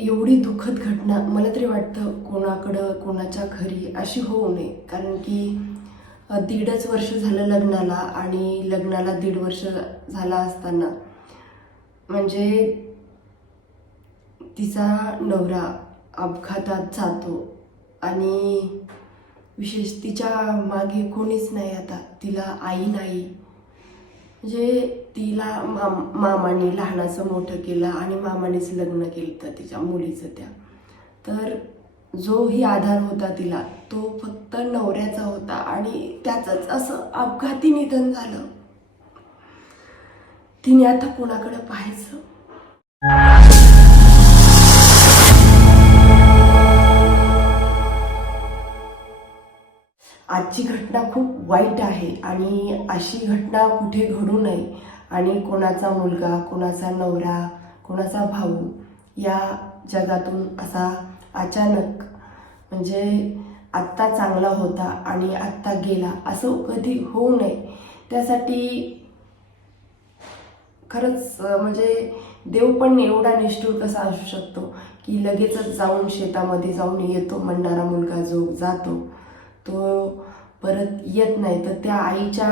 एवढी दुःखद घटना मला तरी वाटतं कोणाकडं कोणाच्या घरी अशी होऊ नये. कारण की दीडच वर्ष झालं लग्नाला आणि लग्नाला दीड वर्ष झाला असताना. म्हणजे तिचा नवरा अपघातात जातो आणि विशेष तिच्यामागे कोणीच नाही आता. तिला आई नाही. म्हणजे तिला माम मामाने लहानाचं मोठं केलं आणि मामानेच लग्न केलं तर तिच्या मुलीचं त्या. तर जो ही आधार होता तिला तो फक्त नवऱ्याचा होता आणि त्याचंच असं अपघाती निधन झालं. तिने आता कोणाकडे पाहायचं? आजची घटना खूप वाईट आहे आणि अशी घटना कुठे घडू नये. आणि कोणाचा मुलगा कोणाचा नवरा कोणाचा भाऊ या जगातून असा अचानक म्हणजे आत्ता चांगला होता आणि आत्ता गेला असं कधी होऊ नये. त्यासाठी खरंच म्हणजे देव पण एवढा निष्ठूर कसा असू शकतो की लगेचच जाऊन शेतामध्ये जाऊन येतो म्हणणारा मुलगा जो जातो तो परत येत नाही तर त्या आईच्या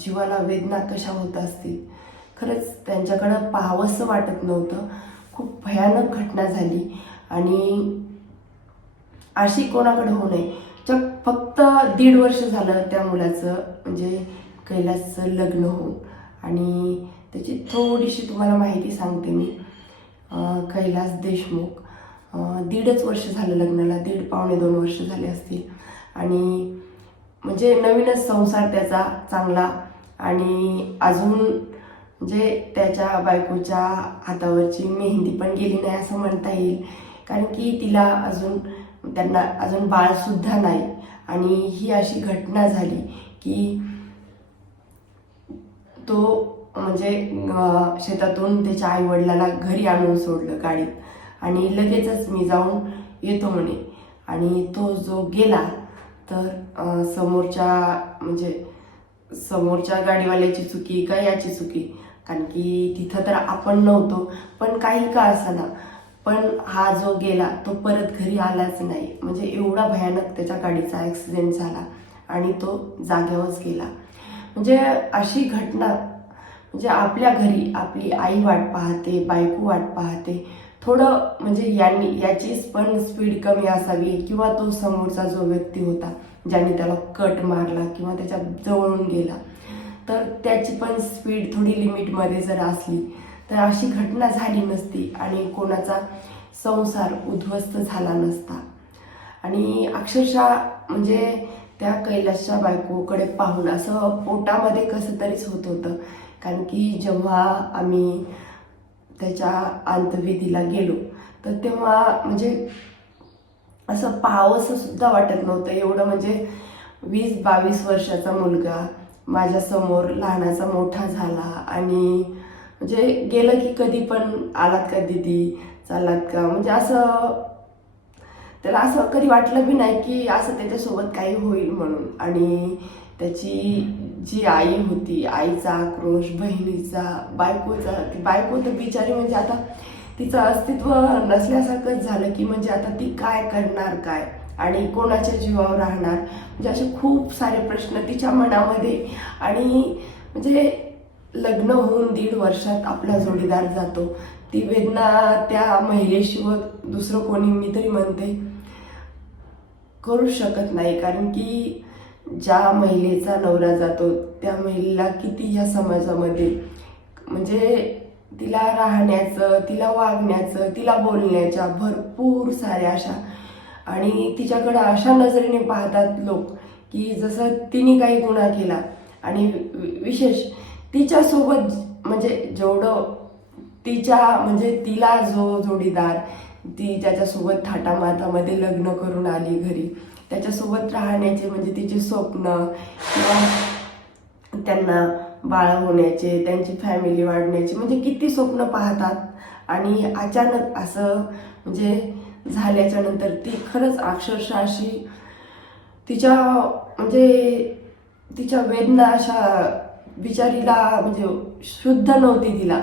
जीवाला वेदना कशा होत असतील? खरंच त्यांच्याकडं पाहावंसं वाटत नव्हतं. खूप भयानक घटना झाली. आणि अशी कोणाकडे होऊ नये. तर फक्त दीड वर्ष झालं त्या मुलाचं म्हणजे कैलासचं लग्न होऊन. आणि त्याची थोडीशी तुम्हाला माहिती सांगते मी. कैलास देशमुख. दीडच वर्ष झालं लग्नाला. दीड पावणे दोन वर्ष झाले असतील. आणि म्हणजे नवीनच संसार त्याचा चांगला आणि अजून म्हणजे त्याच्या बायकोच्या हातावरची मेहंदी पण गेली नाही असं म्हणता येईल. कारण की तिला अजून त्यांना अजून बाळसुद्धा नाही. आणि ही अशी घटना झाली की तो म्हणजे शेतातून त्याच्या आईवडिलाला घरी आणून सोडलं गाडीत. आणि लगेचच मी जाऊन येतो म्हणे. आणि तो जो गेला तर समोरच्या म्हणजे समोरच्या गाडीवाल्याची चुकी का याची चुकी? कारण की तिथं तर आपण नव्हतो पण काही का असाना पण हा जो गेला तो परत घरी आलाच नाही. म्हणजे एवढा भयानक त्याच्या गाडीचा ॲक्सिडेंट झाला आणि तो जाग्यावरच गेला. म्हणजे अशी घटना म्हणजे आपल्या घरी आपली आई वाट पाहते बायको वाट पाहते थोडं म्हणजे यांनी याचीच पण स्पीड कमी असावी किंवा तो समोरचा जो व्यक्ती होता ज्याने त्याला कट मारला किंवा त्याच्या जवळून गेला तर त्याची पण स्पीड थोडी लिमिटमध्ये जर असली तर अशी घटना झाली नसती आणि कोणाचा संसार उद्ध्वस्त झाला नसता. आणि अक्षरशः म्हणजे त्या कैलासच्या बायकोकडे पाहून असं पोटामध्ये कसं तरीच होत होतं. कारण की जेव्हा आम्ही त्याच्या अंतविधीला गेलो. तर तेव्हा म्हणजे असं पाहावंसं सुद्धा वाटत नव्हतं. एवढं म्हणजे वीस बावीस वर्षाचा मुलगा माझ्यासमोर लहानाचा मोठा झाला आणि म्हणजे गेलं की कधी पण आलात का दिदी चालात का? म्हणजे असं त्याला असं कधी वाटलं बी नाही की असं त्याच्यासोबत काही होईल म्हणून. आणि त्याची जी आई होती आईचा आक्रोश बहिणीचा बायकोचा ती बायको तर बिचारी म्हणजे आता तिचं अस्तित्व नसल्यासारखंच झालं की म्हणजे आता ती काय करणार काय? आणि कोणाच्या जीवावर राहणार? म्हणजे असे खूप सारे प्रश्न तिच्या मनामध्ये आणि म्हणजे लग्न होऊन दीड वर्षात आपला जोडीदार जातो. ती वेदना त्या महिलेशिवाय दुसरं कोणी मी तरी म्हणते करू शकत नाही. कारण की ज्या महिलेचा नवरा जातो त्या महिलेला किती या समाजामध्ये म्हणजे तिला राहण्याचं तिला वागण्याचं तिला बोलण्याच्या भरपूर साऱ्या अशा आणि तिच्याकडं अशा नजरेने पाहतात लोक की जसं तिने काही गुन्हा केला आणि विशेष तिच्यासोबत म्हणजे जेवढं तिच्या म्हणजे तिला जो जोडीदार ती त्याच्यासोबत थाटामाटामध्ये लग्न करून आली घरी. त्याच्यासोबत राहण्याचे म्हणजे तिचे स्वप्न किंवा त्यांना बाळ होण्याचे त्यांची फॅमिली वाढण्याची म्हणजे किती स्वप्न पाहतात. आणि अचानक असं म्हणजे झाल्याच्यानंतर ती खरंच अक्षरशः अशी तिच्या म्हणजे तिच्या वेदना अशा बिचारीला म्हणजे शुद्ध नव्हती तिला.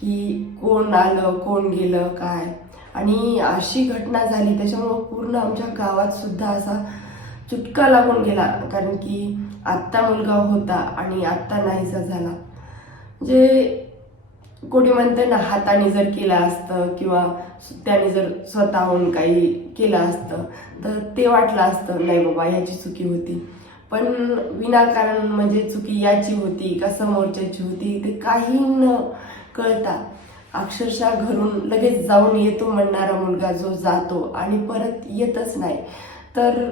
की कोण आलं कोण गेलं काय? आणि अशी घटना झाली त्याच्यामुळं पूर्ण आमच्या गावात सुद्धा असा चुटका लागून गेला. कारण की आत्ता मुलगा होता आणि आत्ता नाहीसा झाला. म्हणजे कोणी म्हणतं ना हाताने जर केलं असतं किंवा त्याने जर स्वतःहून काही केलं असतं तर ते वाटलं असतं नाही बाबा ह्याची चुकी होती. पण विनाकारण म्हणजे चुकी याची होती का समोरच्याची होती ते काही न कळता अक्षरशः घरून लगेच जाऊन येतो म्हणणारा मुलगा जो जातो आणि परत येतच नाही. तर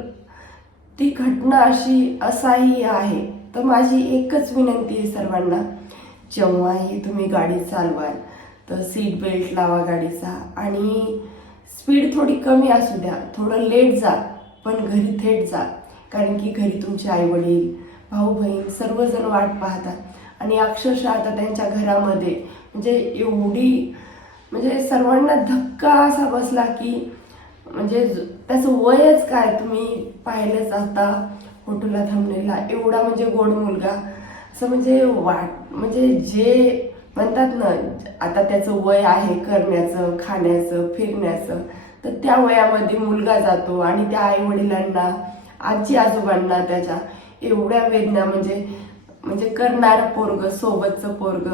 ती घटना अशी असाही आहे. तर माझी एकच विनंती आहे सर्वांना जेव्हाही तुम्ही गाडी चालवाल तर सीट बेल्ट लावा गाडीचा आणि स्पीड थोडी कमी असू द्या. थोडं लेट जा पण घरी थेट जा. कारण की घरी तुमचे आई वडील भाऊ बहीण सर्वजण वाट पाहतात. आणि अक्षरशः आता त्यांच्या घरामध्ये म्हणजे एवढी म्हणजे सर्वांना धक्का असा बसला की म्हणजे त्याचं वयच काय तुम्ही पाहिलंच आता फोटोला थांबलेला एवढा म्हणजे गोड मुलगा. असं म्हणजे वाट म्हणजे जे म्हणतात ना आता त्याचं वय आहे करण्याचं खाण्याचं फिरण्याचं तर त्या वयामध्ये मुलगा जातो आणि त्या आई वडिलांना आजी आजोबांना त्याच्या एवढ्या वेदना म्हणजे म्हणजे करणारं पोरग सोबतचं पोरग.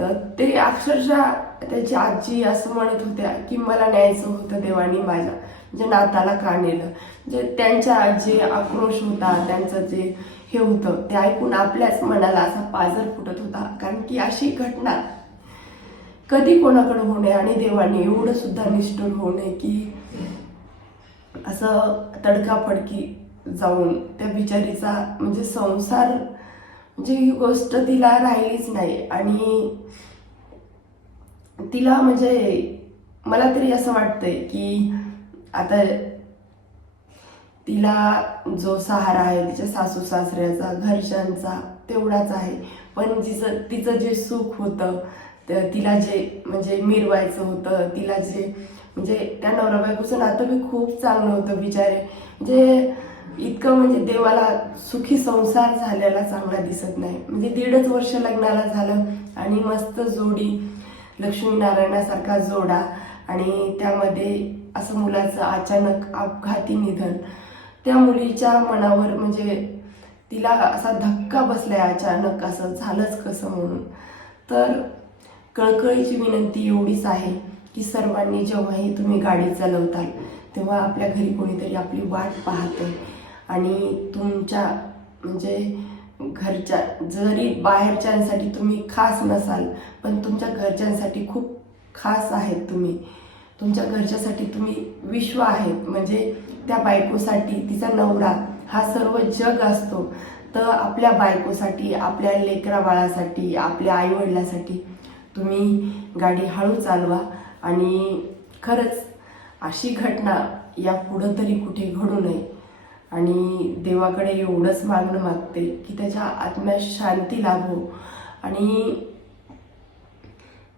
तर ते अक्षरशः त्याची आजी असं म्हणत होत्या की मला न्यायचं होतं देवानी माझ्या म्हणजे नाताला का नेलं? म्हणजे त्यांच्या जे आक्रोश होता त्यांचं जे हे होतं ते ऐकून आपल्याच मनाला असा पाजर फुटत होता. कारण की अशी घटना कधी कोणाकडे होऊ नये आणि देवाने एवढं सुद्धा निष्ठुर होऊ नये की असं तडकाफडकी जाऊन त्या बिचारीचा म्हणजे संसार म्हणजे ही गोष्ट तिला राहिलीच नाही. आणि तिला म्हणजे मला तरी असं वाटतंय की आता तिला जो सहारा आहे तिच्या सासू सासऱ्याचा घरच्यांचा तेवढाच आहे. पण तिचं तिचं जे सुख होतं तर तिला जे म्हणजे मिरवायचं होतं तिला जे म्हणजे त्या नवरा बायकोचं नातं बी खूप चांगलं होतं बिचारे. म्हणजे इतकं म्हणजे देवाला सुखी संसार झालेला चांगला दिसत नाही. म्हणजे दीडच वर्ष लग्नाला झालं आणि मस्त जोडी लक्ष्मीनारायणासारखा जोडा आणि त्यामध्ये असं मुलाचं अचानक अपघाती निधन. त्या मुलीच्या मनावर म्हणजे तिला असा धक्का बसलाय अचानक असं झालंच कसं म्हणून. तर कळकळीची विनंती एवढीच आहे की सर्वांनी जेव्हाही तुम्ही गाडी चालवताल तेव्हा आपल्या घरी कोणीतरी आपली वाट पाहते आणि तुमच्या म्हणजे घरच्या जरी बाहेरच्यांसाठी तुम्ही खास नसाल पण तुमच्या घरच्यांसाठी खूप खास आहेत तुम्ही. तुमच्या घरच्यासाठी तुम्ही विश्व आहेत. म्हणजे त्या बायकोसाठी तिचा नवरा हा सर्व जग असतो. तर आपल्या बायकोसाठी आपल्या लेकरा बाळासाठी आपल्या आईवडिलासाठी तुम्ही गाडी हळू चालवा आणि खरंच अशी घटना या पुढं तरी कुठे घडू नये. आणि देवाकडे एवढंच मागणं मागते की त्याच्या आत्म्यास शांती लाभो. आणि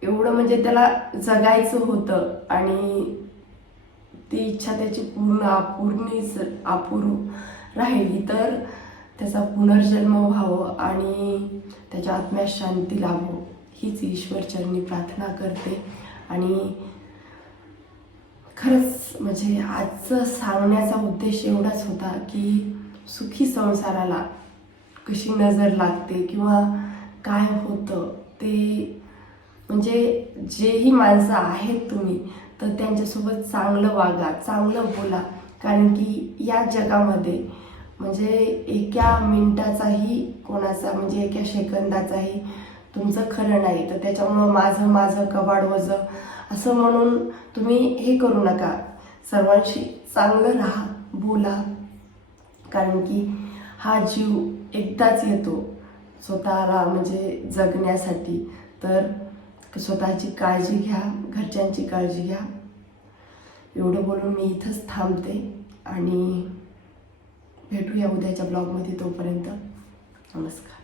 एवढं म्हणजे त्याला जगायचं होतं आणि ती इच्छा त्याची पूर्ण अपूर्णीच अपूर्व राहिली तर त्याचा पुनर्जन्म व्हावं आणि त्याच्या आत्म्यास शांती लाभो. हीच ईश्वरचरणी प्रार्थना करते. आणि खरंच म्हणजे आजचं सांगण्याचा उद्देश एवढाच होता की सुखी संसाराला कशी नजर लागते किंवा काय होतं ते म्हणजे जेही माणसं आहेत तुम्ही तर त्यांच्यासोबत चांगलं वागा चांगलं बोला. कारण की या जगामध्ये म्हणजे एका मिनटाचाही कोणाचा म्हणजे एका सेकंदाचाही तुमचं खरं नाही तर त्याच्यामुळं माझं माझं कबाड वजं असं म्हणून तुम्ही हे करू नका. सर्वांशी चांगलं राहा बोला. कारण की हा जीव एकदाच येतो स्वतःला म्हणजे जगण्यासाठी. तर स्वतःची काळजी घ्या घरच्यांची काळजी घ्या. एवढं बोलून मी इथंच थांबते आणि भेटूया उद्याच्या ब्लॉगमध्ये तोपर्यंत. नमस्कार.